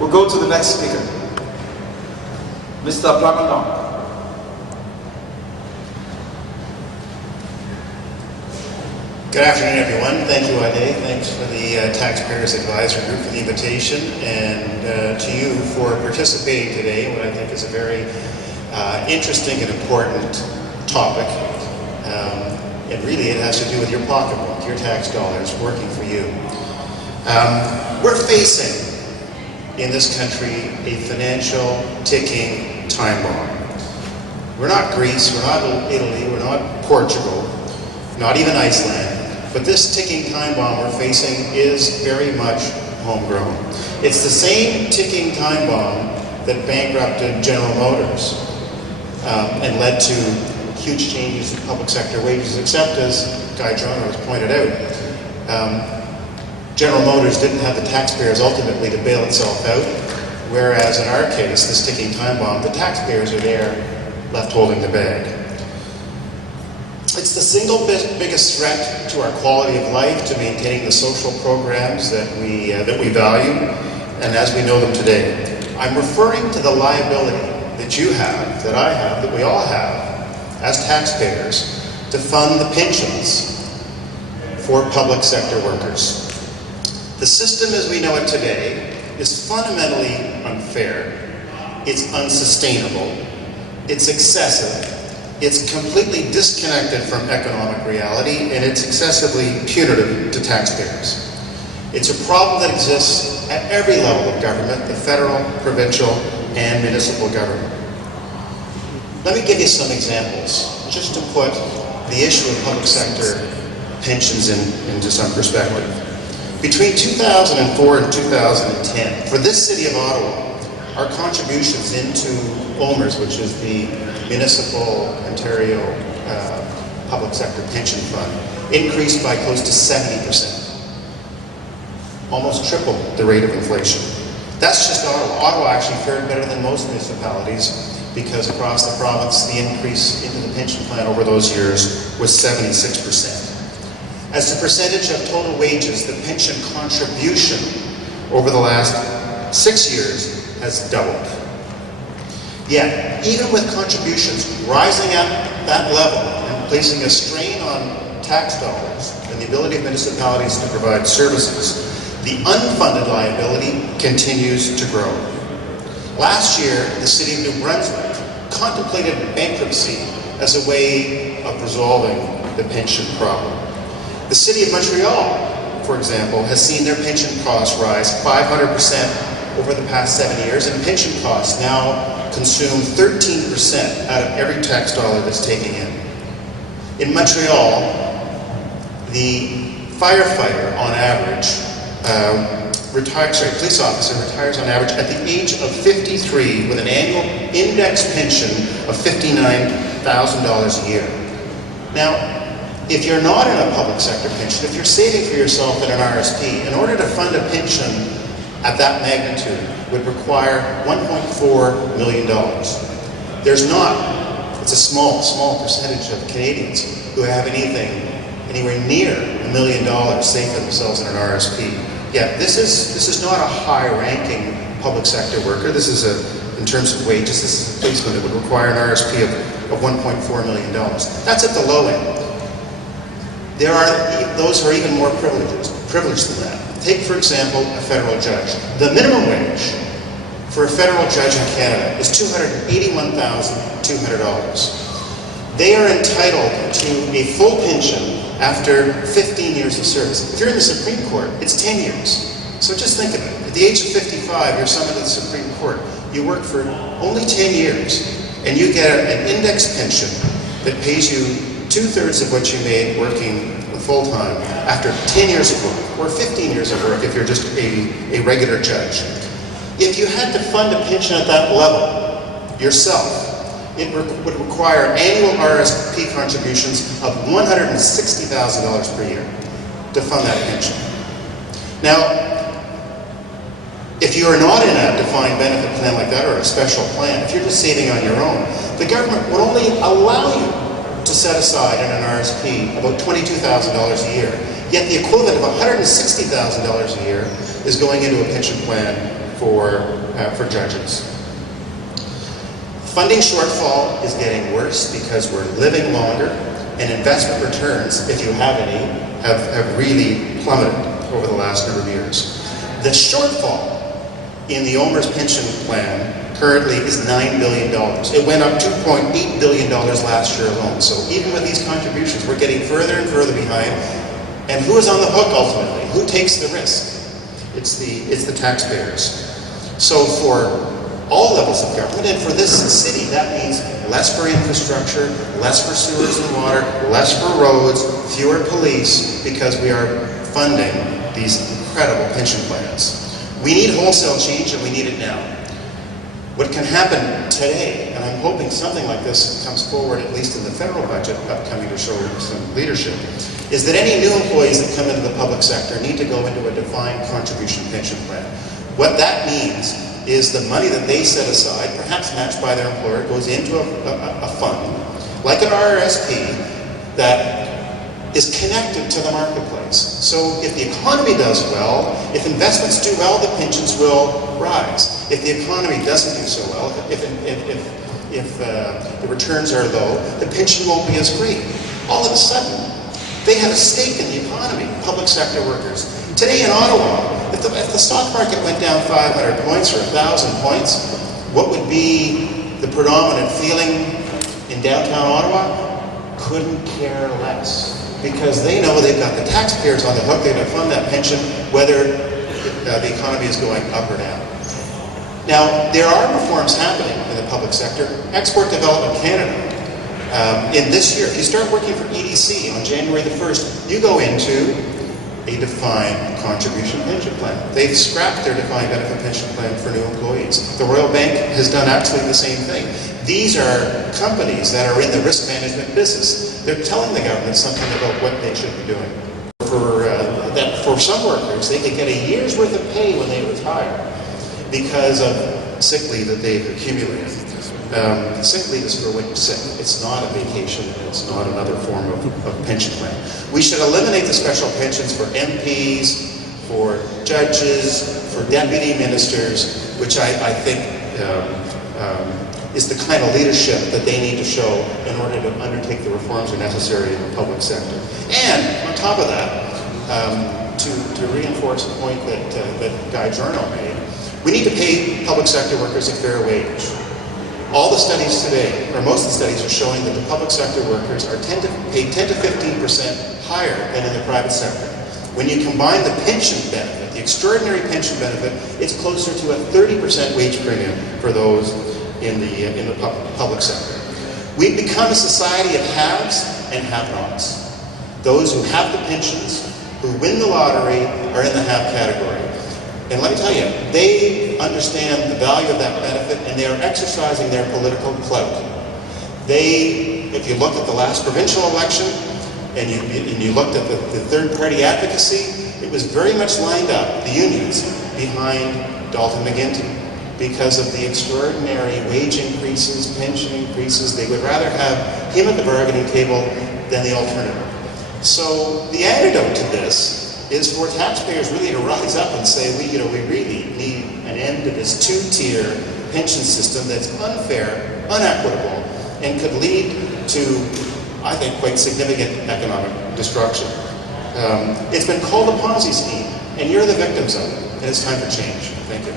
We'll go to the next speaker, Mr. Plamondon. Good afternoon, everyone. Thank you, Ade. Thanks for the Taxpayers Advisory Group for the invitation, and to you for participating today in what I think is a very interesting and important topic. And really, it has to do with your pocketbook, your tax dollars working for you. We're facing, in this country, a financial ticking time bomb. We're not Greece, we're not Italy, we're not Portugal, not even Iceland. But this ticking time bomb we're facing is very much homegrown. It's the same ticking time bomb that bankrupted General Motors and led to huge changes in public sector wages, except as Guy Joyner has pointed out, General Motors didn't have the taxpayers ultimately to bail itself out, whereas in our case, this ticking time bomb, the taxpayers are there left holding the bag. It's the single biggest threat to our quality of life, to maintaining the social programs that we value, and as we know them today. I'm referring to the liability that you have, that I have, that we all have as taxpayers to fund the pensions for public sector workers. The system as we know it today is fundamentally unfair, it's unsustainable, it's excessive, it's completely disconnected from economic reality, and it's excessively punitive to taxpayers. It's a problem that exists at every level of government, the federal, provincial, and municipal government. Let me give you some examples, just to put the issue of public sector pensions into some perspective. Between 2004 and 2010, for this city of Ottawa, our contributions into OMERS, which is the Municipal Ontario Public Sector Pension Fund, increased by close to 70%. Almost triple the rate of inflation. That's just Ottawa. Ottawa actually fared better than most municipalities because across the province, the increase into the pension plan over those years was 76%. As a percentage of total wages, the pension contribution over the last 6 years has doubled. Yet, even with contributions rising at that level and placing a strain on tax dollars and the ability of municipalities to provide services, the unfunded liability continues to grow. Last year, the City of New Brunswick contemplated bankruptcy as a way of resolving the pension problem. The City of Montreal, for example, has seen their pension costs rise 500% over the past 7 years, and pension costs now consume 13% out of every tax dollar that's taken in. In Montreal, the firefighter on average, police officer retires on average at the age of 53 with an annual index pension of $59,000 a year. Now, if you're not in a public sector pension, if you're saving for yourself in an RSP, in order to fund a pension at that magnitude would require $1.4 million. There's not, it's a small percentage of Canadians who have anything anywhere near $1 million saved for themselves in an RSP. Yeah, this is not a high-ranking public sector worker. This is in terms of wages, this is a placement that would require an RSP of $1.4 million. That's at the low end. There are those who are even more privileged than that. Take, for example, a federal judge. The minimum wage for a federal judge in Canada is $281,200. They are entitled to a full pension after 15 years of service. If you're in the Supreme Court, it's 10 years. So just think of it. At the age of 55, you're summoned to the Supreme Court. You work for only 10 years, and you get an index pension that pays you 2/3 of what you made working full-time after 10 years of work, or 15 years of work if you're just a regular judge. If you had to fund a pension at that level yourself, it would require annual RSP contributions of $160,000 per year to fund that pension. Now, if you are not in a defined benefit plan like that, or a special plan, if you're just saving on your own, the government would only allow you to set aside in an RSP about $22,000 a year. Yet the equivalent of $160,000 a year is going into a pension plan for judges. Funding shortfall is getting worse because we're living longer, and investment returns, if you have any, have really plummeted over the last number of years. The shortfall in the owner's pension plan currently is $9 billion. It went up $2.8 billion last year alone. So even with these contributions, we're getting further and further behind. And who is on the hook ultimately? Who takes the risk? It's the taxpayers. So for all levels of government, and for this city, that means less for infrastructure, less for sewers and water, less for roads, fewer police, because we are funding these incredible pension plans. We need wholesale change, and we need it now. What can happen today, and I'm hoping something like this comes forward, at least in the federal budget upcoming to show some leadership, is that any new employees that come into the public sector need to go into a defined contribution pension plan. What that means is the money that they set aside, perhaps matched by their employer, goes into a fund, like an RRSP, that is connected to the marketplace. So if the economy does well, if investments do well, the pensions will rise. If the economy doesn't do so well, if the returns are low, the pension won't be as great. All of a sudden, they have a stake in the economy, public sector workers. Today in Ottawa, if the stock market went down 500 points or 1,000 points, what would be the predominant feeling in downtown Ottawa? Couldn't care less. Because they know they've got the taxpayers on the hook, they're going to fund that pension, whether the economy is going up or down. Now, there are reforms happening in the public sector. Export Development Canada, in this year, if you start working for EDC on January the 1st, you go into a defined contribution pension plan. They've scrapped their defined benefit pension plan for new employees. The Royal Bank has done absolutely the same thing. These are companies that are in the risk management business. They're telling the government something about what they should be doing. For some workers, they could get a year's worth of pay when they retire because of sick leave that they've accumulated. Sick leave is for when you're sick. It's not a vacation. It's not another form of pension plan. We should eliminate the special pensions for MPs, for judges, for deputy ministers, which I think is the kind of leadership that they need to show in order to undertake the reforms that are necessary in the public sector. And on top of that, to reinforce a point that Guy Giorno made, we need to pay public sector workers a fair wage. All the studies today, or most of the studies, are showing that the public sector workers are paid 10 to 15% higher than in the private sector. When you combine the pension benefit, the extraordinary pension benefit, it's closer to a 30% wage premium for those in the public sector. We've become a society of haves and have-nots. Those who have the pensions, who win the lottery, are in the have category. And let me tell you, they understand the value of that benefit, and they are exercising their political clout. If you looked at the last provincial election, and you looked at the third-party advocacy, it was very much lined up, the unions, behind Dalton McGuinty, because of the extraordinary wage increases, pension increases. They would rather have him at the bargaining table than the alternative. So the antidote to this is for taxpayers really to rise up and say, we really need an end to this two-tier pension system that's unfair, unequitable, and could lead to, I think, quite significant economic destruction. It's been called a Ponzi scheme, and you're the victims of it, and it's time for change. Thank you.